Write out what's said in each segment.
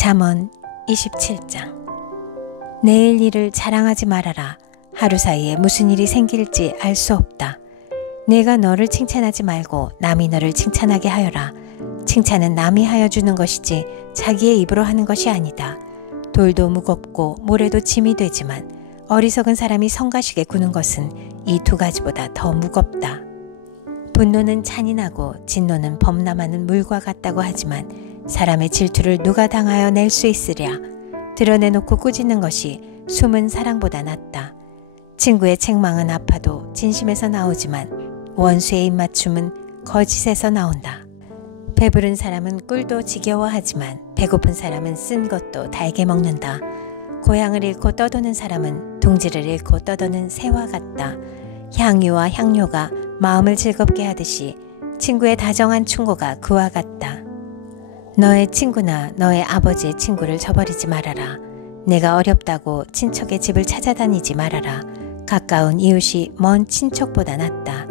잠언 27장. 내일 일을 자랑하지 말아라. 하루 사이에 무슨 일이 생길지 알 수 없다. 내가 너를 칭찬하지 말고 남이 너를 칭찬하게 하여라. 칭찬은 남이 하여 주는 것이지 자기의 입으로 하는 것이 아니다. 돌도 무겁고 모래도 짐이 되지만 어리석은 사람이 성가시게 구는 것은 이 두 가지보다 더 무겁다. 분노는 잔인하고 진노는 범람하는 물과 같다고 하지만 사람의 질투를 누가 당하여 낼 수 있으랴. 드러내놓고 꾸짖는 것이 숨은 사랑보다 낫다. 친구의 책망은 아파도 진심에서 나오지만 원수의 입맞춤은 거짓에서 나온다. 배부른 사람은 꿀도 지겨워하지만 배고픈 사람은 쓴 것도 달게 먹는다. 고향을 잃고 떠도는 사람은 둥지를 잃고 떠도는 새와 같다. 향유와 향료가 마음을 즐겁게 하듯이 친구의 다정한 충고가 그와 같다. 너의 친구나 너의 아버지의 친구를 저버리지 말아라. 내가 어렵다고 친척의 집을 찾아다니지 말아라. 가까운 이웃이 먼 친척보다 낫다.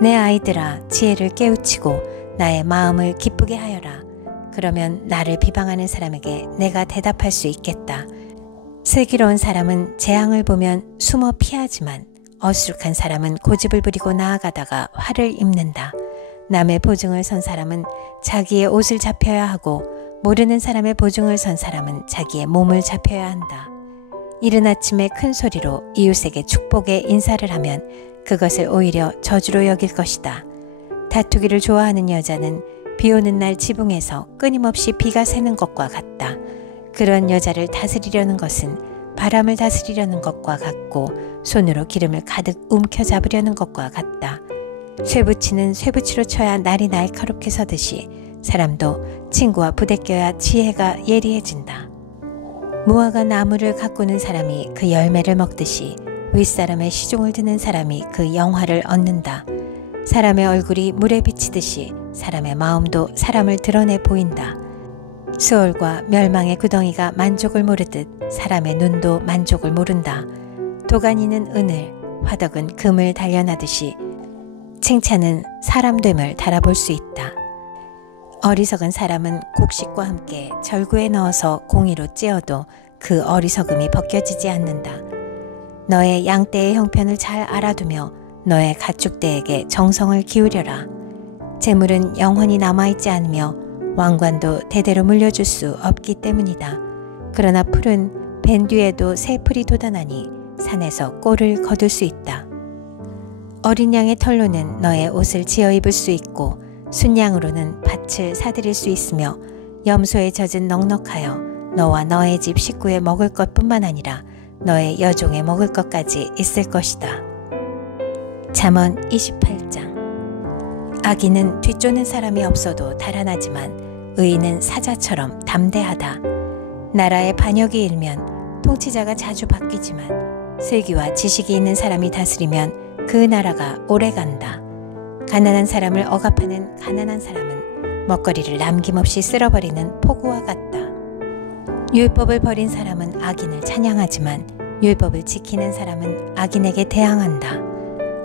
내 아이들아, 지혜를 깨우치고 나의 마음을 기쁘게 하여라. 그러면 나를 비방하는 사람에게 내가 대답할 수 있겠다. 슬기로운 사람은 재앙을 보면 숨어 피하지만 어수룩한 사람은 고집을 부리고 나아가다가 화를 입는다. 남의 보증을 선 사람은 자기의 옷을 잡혀야 하고 모르는 사람의 보증을 선 사람은 자기의 몸을 잡혀야 한다. 이른 아침에 큰 소리로 이웃에게 축복의 인사를 하면 그것을 오히려 저주로 여길 것이다. 다투기를 좋아하는 여자는 비 오는 날 지붕에서 끊임없이 비가 새는 것과 같다. 그런 여자를 다스리려는 것은 바람을 다스리려는 것과 같고 손으로 기름을 가득 움켜잡으려는 것과 같다. 쇠붙이는 쇠붙이로 쳐야 날이 날카롭게 서듯이 사람도 친구와 부대껴야 지혜가 예리해진다. 무화과 나무를 가꾸는 사람이 그 열매를 먹듯이 윗사람의 시중을 드는 사람이 그 영화를 얻는다. 사람의 얼굴이 물에 비치듯이 사람의 마음도 사람을 드러내 보인다. 수월과 멸망의 구덩이가 만족을 모르듯 사람의 눈도 만족을 모른다. 도가니는 은을, 화덕은 금을 단련하듯이 칭찬은 사람됨을 달아볼 수 있다. 어리석은 사람은 곡식과 함께 절구에 넣어서 공이로 찧어도 그 어리석음이 벗겨지지 않는다. 너의 양떼의 형편을 잘 알아두며 너의 가축대에게 정성을 기울여라. 재물은 영원히 남아있지 않으며 왕관도 대대로 물려줄 수 없기 때문이다. 그러나 풀은 벤 뒤에도 새 풀이 돋아나니 산에서 꼴을 거둘 수 있다. 어린 양의 털로는 너의 옷을 지어 입을 수 있고 순양으로는 밭을 사들일 수 있으며 염소의 젖은 넉넉하여 너와 너의 집 식구에 먹을 것뿐만 아니라 너의 여종에 먹을 것까지 있을 것이다. 잠언 28장. 악인은 뒤쫓는 사람이 없어도 달아나지만 의인은 사자처럼 담대하다. 나라의 반역이 일면 통치자가 자주 바뀌지만 슬기와 지식이 있는 사람이 다스리면 그 나라가 오래간다. 가난한 사람을 억압하는 가난한 사람은 먹거리를 남김없이 쓸어버리는 폭우와 같다. 율법을 버린 사람은 악인을 찬양하지만 율법을 지키는 사람은 악인에게 대항한다.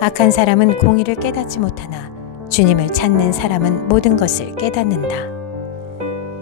악한 사람은 공의를 깨닫지 못하나 주님을 찾는 사람은 모든 것을 깨닫는다.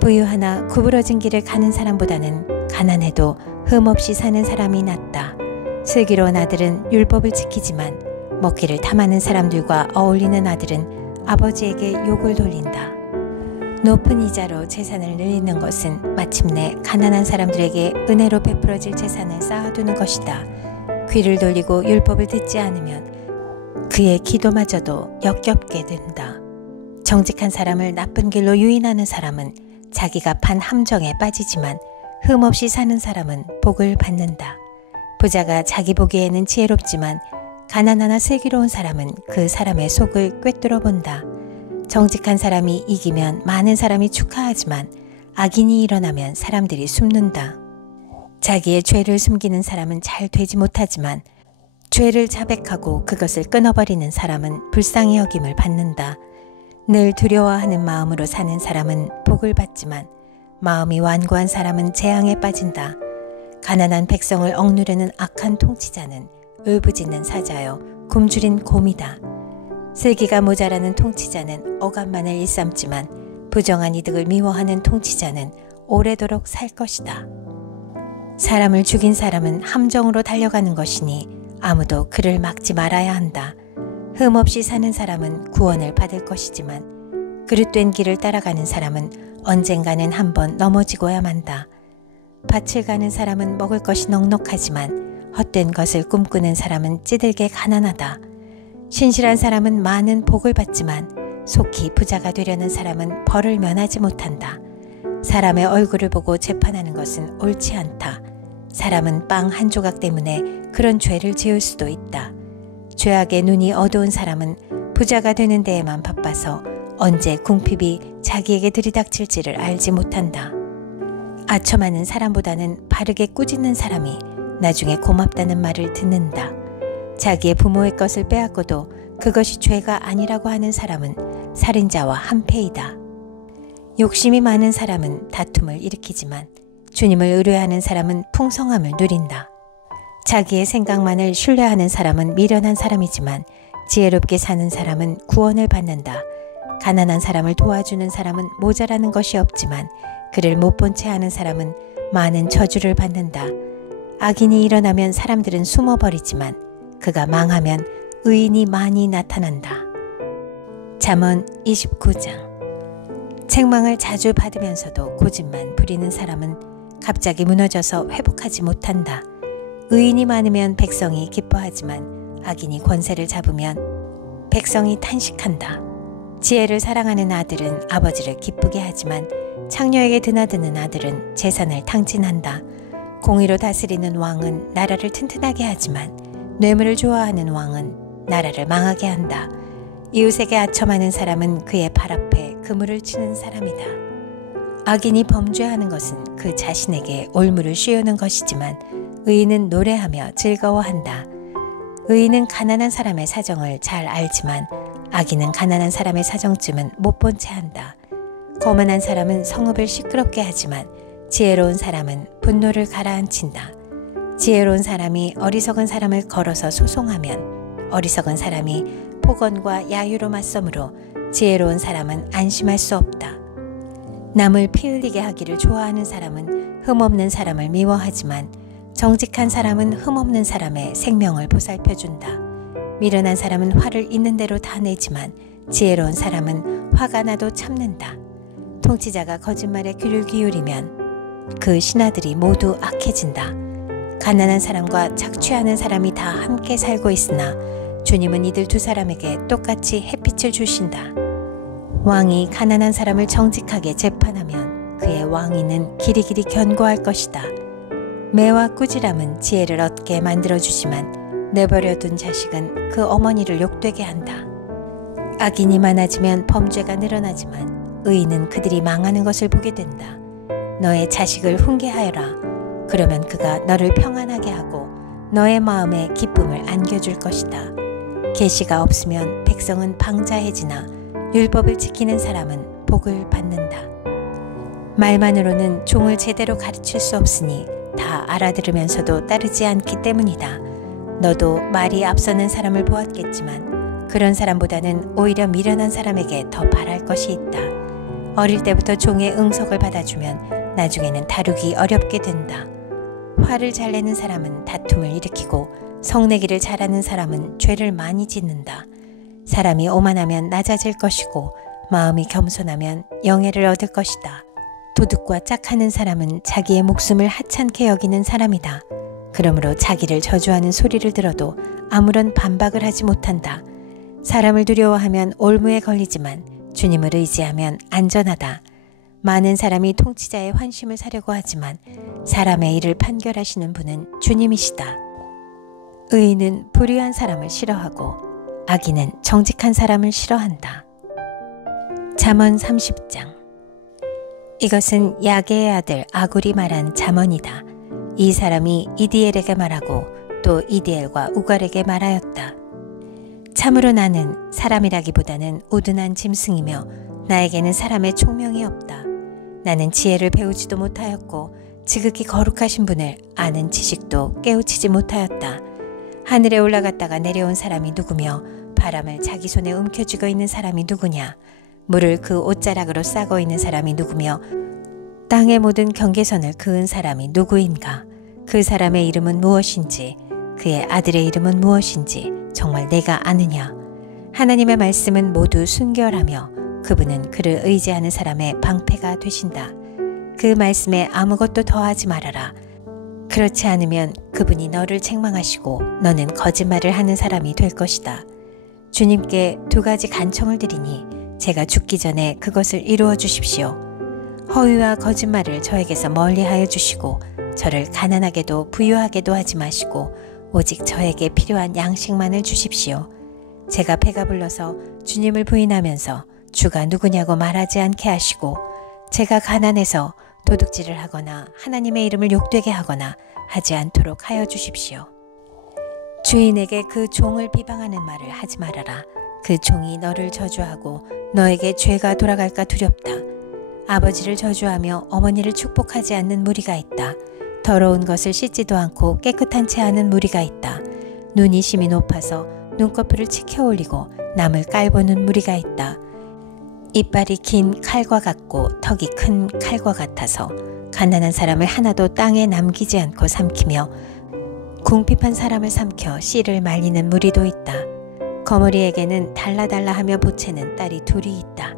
부유하나 구부러진 길을 가는 사람보다는 가난해도 흠없이 사는 사람이 낫다. 슬기로운 아들은 율법을 지키지만 먹기를 탐하는 사람들과 어울리는 아들은 아버지에게 욕을 돌린다. 높은 이자로 재산을 늘리는 것은 마침내 가난한 사람들에게 은혜로 베풀어질 재산을 쌓아두는 것이다. 귀를 돌리고 율법을 듣지 않으면 그의 기도마저도 역겹게 된다. 정직한 사람을 나쁜 길로 유인하는 사람은 자기가 판 함정에 빠지지만 흠없이 사는 사람은 복을 받는다. 부자가 자기 보기에는 지혜롭지만 가난하나 슬기로운 사람은 그 사람의 속을 꿰뚫어 본다. 정직한 사람이 이기면 많은 사람이 축하하지만 악인이 일어나면 사람들이 숨는다. 자기의 죄를 숨기는 사람은 잘 되지 못하지만 죄를 자백하고 그것을 끊어버리는 사람은 불쌍히 여김을 받는다. 늘 두려워하는 마음으로 사는 사람은 복을 받지만 마음이 완고한 사람은 재앙에 빠진다. 가난한 백성을 억누르는 악한 통치자는 울부짖는 사자여 굶주린 곰이다. 슬기가 모자라는 통치자는 억압만을 일삼지만 부정한 이득을 미워하는 통치자는 오래도록 살 것이다. 사람을 죽인 사람은 함정으로 달려가는 것이니 아무도 그를 막지 말아야 한다. 흠없이 사는 사람은 구원을 받을 것이지만 그릇된 길을 따라가는 사람은 언젠가는 한번 넘어지고야 만다. 밭을 가는 사람은 먹을 것이 넉넉하지만 헛된 것을 꿈꾸는 사람은 찌들게 가난하다. 신실한 사람은 많은 복을 받지만 속히 부자가 되려는 사람은 벌을 면하지 못한다. 사람의 얼굴을 보고 재판하는 것은 옳지 않다. 사람은 빵 한 조각 때문에 그런 죄를 지을 수도 있다. 죄악의 눈이 어두운 사람은 부자가 되는 데에만 바빠서 언제 궁핍이 자기에게 들이닥칠지를 알지 못한다. 아첨하는 사람보다는 바르게 꾸짖는 사람이 나중에 고맙다는 말을 듣는다. 자기의 부모의 것을 빼앗고도 그것이 죄가 아니라고 하는 사람은 살인자와 한패이다. 욕심이 많은 사람은 다툼을 일으키지만 주님을 의뢰하는 사람은 풍성함을 누린다. 자기의 생각만을 신뢰하는 사람은 미련한 사람이지만 지혜롭게 사는 사람은 구원을 받는다. 가난한 사람을 도와주는 사람은 모자라는 것이 없지만 그를 못 본 채 하는 사람은 많은 저주를 받는다. 악인이 일어나면 사람들은 숨어버리지만 그가 망하면 의인이 많이 나타난다. 잠언 29장. 책망을 자주 받으면서도 고집만 부리는 사람은 갑자기 무너져서 회복하지 못한다. 의인이 많으면 백성이 기뻐하지만 악인이 권세를 잡으면 백성이 탄식한다. 지혜를 사랑하는 아들은 아버지를 기쁘게 하지만 창녀에게 드나드는 아들은 재산을 탕진한다. 공의로 다스리는 왕은 나라를 튼튼하게 하지만 뇌물을 좋아하는 왕은 나라를 망하게 한다. 이웃에게 아첨하는 사람은 그의 발 앞에 그물을 치는 사람이다. 악인이 범죄하는 것은 그 자신에게 올무를 씌우는 것이지만 의인은 노래하며 즐거워한다. 의인은 가난한 사람의 사정을 잘 알지만 악인은 가난한 사람의 사정쯤은 못 본 채 한다. 거만한 사람은 성읍을 시끄럽게 하지만 지혜로운 사람은 분노를 가라앉힌다. 지혜로운 사람이 어리석은 사람을 걸어서 소송하면 어리석은 사람이 폭언과 야유로 맞서므로 지혜로운 사람은 안심할 수 없다. 남을 피 흘리게 하기를 좋아하는 사람은 흠없는 사람을 미워하지만 정직한 사람은 흠없는 사람의 생명을 보살펴준다. 미련한 사람은 화를 있는 대로 다 내지만 지혜로운 사람은 화가 나도 참는다. 통치자가 거짓말에 귀를 기울이면 그 신하들이 모두 악해진다. 가난한 사람과 착취하는 사람이 다 함께 살고 있으나 주님은 이들 두 사람에게 똑같이 햇빛을 주신다. 왕이 가난한 사람을 정직하게 재판하면 그의 왕위는 길이길이 견고할 것이다. 매와 꾸지람은 지혜를 얻게 만들어주지만 내버려둔 자식은 그 어머니를 욕되게 한다. 악인이 많아지면 범죄가 늘어나지만 의인은 그들이 망하는 것을 보게 된다. 너의 자식을 훈계하여라. 그러면 그가 너를 평안하게 하고 너의 마음에 기쁨을 안겨줄 것이다. 계시가 없으면 백성은 방자해지나 율법을 지키는 사람은 복을 받는다. 말만으로는 종을 제대로 가르칠 수 없으니 다 알아들으면서도 따르지 않기 때문이다. 너도 말이 앞서는 사람을 보았겠지만 그런 사람보다는 오히려 미련한 사람에게 더 바랄 것이 있다. 어릴 때부터 종의 응석을 받아주면 나중에는 다루기 어렵게 된다. 화를 잘 내는 사람은 다툼을 일으키고 성내기를 잘하는 사람은 죄를 많이 짓는다. 사람이 오만하면 낮아질 것이고 마음이 겸손하면 영예를 얻을 것이다. 도둑과 짝하는 사람은 자기의 목숨을 하찮게 여기는 사람이다. 그러므로 자기를 저주하는 소리를 들어도 아무런 반박을 하지 못한다. 사람을 두려워하면 올무에 걸리지만 주님을 의지하면 안전하다. 많은 사람이 통치자의 환심을 사려고 하지만 사람의 일을 판결하시는 분은 주님이시다. 의인은 불의한 사람을 싫어하고 악인은 정직한 사람을 싫어한다. 잠언 30장. 이것은 야게의 아들 아굴이 말한 잠언이다. 이 사람이 이디엘에게 말하고 또 이디엘과 우갈에게 말하였다. 참으로 나는 사람이라기보다는 우둔한 짐승이며 나에게는 사람의 총명이 없다. 나는 지혜를 배우지도 못하였고 지극히 거룩하신 분을 아는 지식도 깨우치지 못하였다. 하늘에 올라갔다가 내려온 사람이 누구며 바람을 자기 손에 움켜쥐고 있는 사람이 누구냐. 물을 그 옷자락으로 싸고 있는 사람이 누구며 땅의 모든 경계선을 그은 사람이 누구인가? 그 사람의 이름은 무엇인지, 그의 아들의 이름은 무엇인지 정말 내가 아느냐? 하나님의 말씀은 모두 순결하며 그분은 그를 의지하는 사람의 방패가 되신다. 그 말씀에 아무것도 더하지 말아라. 그렇지 않으면 그분이 너를 책망하시고 너는 거짓말을 하는 사람이 될 것이다. 주님께 두 가지 간청을 드리니 제가 죽기 전에 그것을 이루어 주십시오. 허위와 거짓말을 저에게서 멀리하여 주시고 저를 가난하게도 부유하게도 하지 마시고 오직 저에게 필요한 양식만을 주십시오. 제가 배가 불러서 주님을 부인하면서 주가 누구냐고 말하지 않게 하시고 제가 가난해서 도둑질을 하거나 하나님의 이름을 욕되게 하거나 하지 않도록 하여 주십시오. 주인에게 그 종을 비방하는 말을 하지 말아라. 그 종이 너를 저주하고 너에게 죄가 돌아갈까 두렵다. 아버지를 저주하며 어머니를 축복하지 않는 무리가 있다. 더러운 것을 씻지도 않고 깨끗한 채 하는 무리가 있다. 눈이 심이 높아서 눈꺼풀을 치켜 올리고 남을 깔보는 무리가 있다. 이빨이 긴 칼과 같고 턱이 큰 칼과 같아서 가난한 사람을 하나도 땅에 남기지 않고 삼키며 궁핍한 사람을 삼켜 씨를 말리는 무리도 있다. 거머리에게는 달라달라 하며 보채는 딸이 둘이 있다.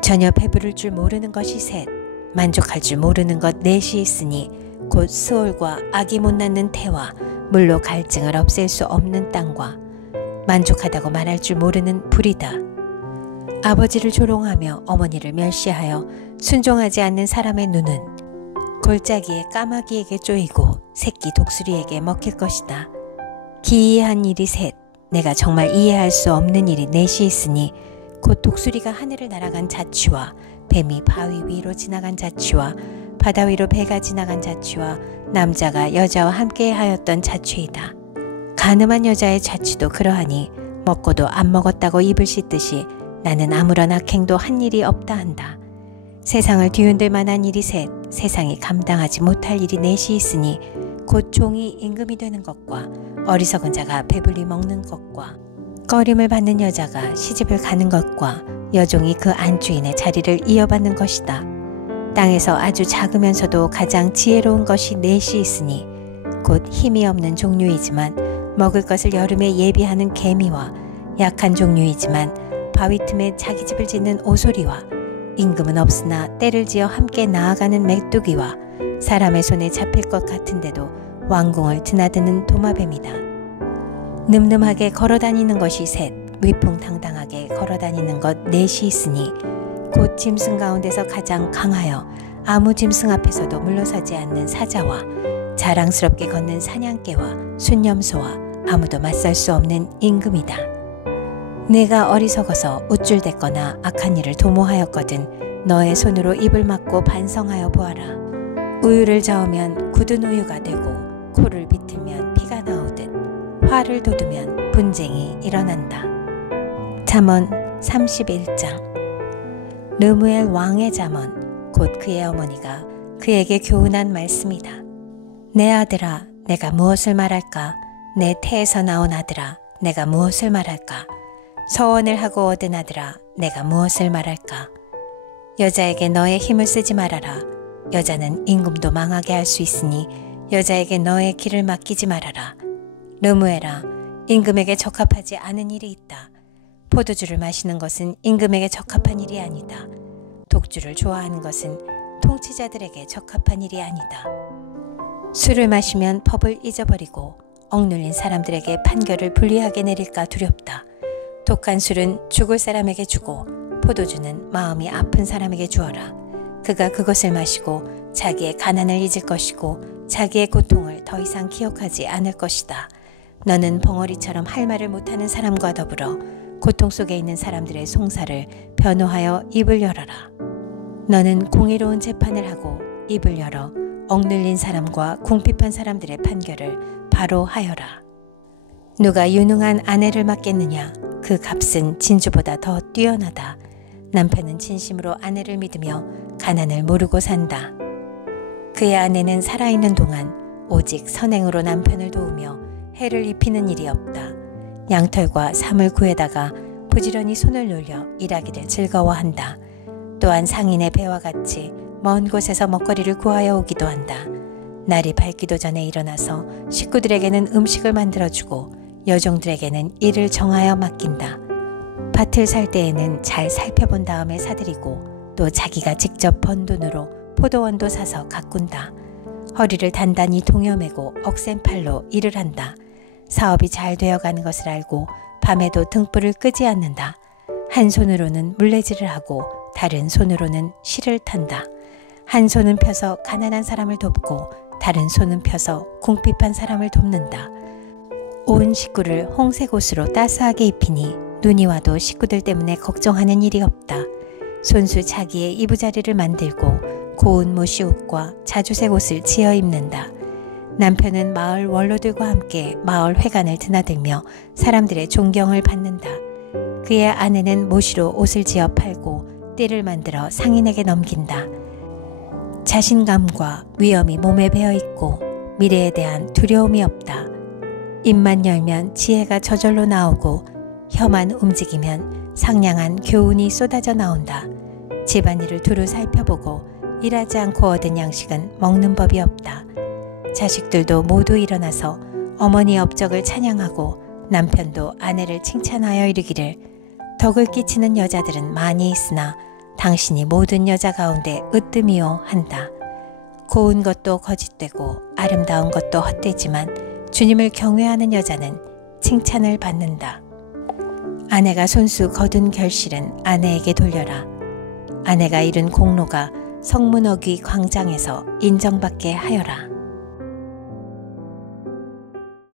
전혀 배부를 줄 모르는 것이 셋, 만족할 줄 모르는 것 넷이 있으니 곧 스올과 악이 못 낳는 태와 물로 갈증을 없앨 수 없는 땅과 만족하다고 말할 줄 모르는 불이다. 아버지를 조롱하며 어머니를 멸시하여 순종하지 않는 사람의 눈은 골짜기에 까마귀에게 쪼이고 새끼 독수리에게 먹힐 것이다. 기이한 일이 셋, 내가 정말 이해할 수 없는 일이 넷이 있으니 곧 독수리가 하늘을 날아간 자취와 뱀이 바위 위로 지나간 자취와 바다 위로 배가 지나간 자취와 남자가 여자와 함께 하였던 자취이다. 가늠한 여자의 자취도 그러하니 먹고도 안 먹었다고 입을 씻듯이 나는 아무런 악행도 한 일이 없다 한다. 세상을 뒤흔들 만한 일이 셋, 세상이 감당하지 못할 일이 넷이 있으니 곧 종이 임금이 되는 것과 어리석은 자가 배불리 먹는 것과 꺼림을 받는 여자가 시집을 가는 것과 여종이 그 안주인의 자리를 이어받는 것이다. 땅에서 아주 작으면서도 가장 지혜로운 것이 넷이 있으니 곧 힘이 없는 종류이지만 먹을 것을 여름에 예비하는 개미와 약한 종류이지만 바위 틈에 자기 집을 짓는 오소리와 임금은 없으나 때를 지어 함께 나아가는 메뚜기와 사람의 손에 잡힐 것 같은데도 왕궁을 드나드는 도마뱀이다. 늠름하게 걸어다니는 것이 셋, 위풍당당하게 걸어다니는 것 넷이 있으니 곧 짐승 가운데서 가장 강하여 아무 짐승 앞에서도 물러서지 않는 사자와 자랑스럽게 걷는 사냥개와 순념소와 아무도 맞설 수 없는 임금이다. 내가 어리석어서 우쭐댔거나 악한 일을 도모하였거든 너의 손으로 입을 막고 반성하여 보아라. 우유를 저으면 굳은 우유가 되고 코를 비틀면 피가 나오듯 화를 돋우면 분쟁이 일어난다. 잠언 31장. 르무엘 왕의 잠언, 곧 그의 어머니가 그에게 교훈한 말씀이다. 내 아들아, 내가 무엇을 말할까? 내 태에서 나온 아들아, 내가 무엇을 말할까? 서원을 하고 얻은 아들아, 내가 무엇을 말할까? 여자에게 너의 힘을 쓰지 말아라. 여자는 임금도 망하게 할 수 있으니 여자에게 너의 길을 맡기지 말아라. 르무엘아, 임금에게 적합하지 않은 일이 있다. 포도주를 마시는 것은 임금에게 적합한 일이 아니다. 독주를 좋아하는 것은 통치자들에게 적합한 일이 아니다. 술을 마시면 법을 잊어버리고 억눌린 사람들에게 판결을 불리하게 내릴까 두렵다. 독한 술은 죽을 사람에게 주고 포도주는 마음이 아픈 사람에게 주어라. 그가 그것을 마시고 자기의 가난을 잊을 것이고 자기의 고통을 더 이상 기억하지 않을 것이다. 너는 벙어리처럼 할 말을 못하는 사람과 더불어 고통 속에 있는 사람들의 송사를 변호하여 입을 열어라. 너는 공의로운 재판을 하고 입을 열어 억눌린 사람과 궁핍한 사람들의 판결을 바로 하여라. 누가 유능한 아내를 맡겠느냐? 그 값은 진주보다 더 뛰어나다. 남편은 진심으로 아내를 믿으며 가난을 모르고 산다. 그의 아내는 살아있는 동안 오직 선행으로 남편을 도우며 해를 입히는 일이 없다. 양털과 사물 구에다가 부지런히 손을 놀려 일하기를 즐거워한다. 또한 상인의 배와 같이 먼 곳에서 먹거리를 구하여 오기도 한다. 날이 밝기도 전에 일어나서 식구들에게는 음식을 만들어주고 여종들에게는 일을 정하여 맡긴다. 밭을 살 때에는 잘 살펴본 다음에 사들이고 또 자기가 직접 번 돈으로 포도원도 사서 가꾼다. 허리를 단단히 동여매고 억센 팔로 일을 한다. 사업이 잘 되어가는 것을 알고 밤에도 등불을 끄지 않는다. 한 손으로는 물레질을 하고 다른 손으로는 실을 탄다. 한 손은 펴서 가난한 사람을 돕고 다른 손은 펴서 궁핍한 사람을 돕는다. 온 식구를 홍색 옷으로 따스하게 입히니 눈이 와도 식구들 때문에 걱정하는 일이 없다. 손수 자기의 이부자리를 만들고 고운 모시옷과 자주색 옷을 지어 입는다. 남편은 마을 원로들과 함께 마을 회관을 드나들며 사람들의 존경을 받는다. 그의 아내는 모시로 옷을 지어 팔고 띠를 만들어 상인에게 넘긴다. 자신감과 위엄이 몸에 배어있고 미래에 대한 두려움이 없다. 입만 열면 지혜가 저절로 나오고 혀만 움직이면 상냥한 교훈이 쏟아져 나온다. 집안일을 두루 살펴보고 일하지 않고 얻은 양식은 먹는 법이 없다. 자식들도 모두 일어나서 어머니의 업적을 찬양하고 남편도 아내를 칭찬하여 이르기를 덕을 끼치는 여자들은 많이 있으나 당신이 모든 여자 가운데 으뜸이요 한다. 고운 것도 거짓되고 아름다운 것도 헛되지만 주님을 경외하는 여자는 칭찬을 받는다. 아내가 손수 거둔 결실은 아내에게 돌려라. 아내가 이룬 공로가 성문어귀 광장에서 인정받게 하여라.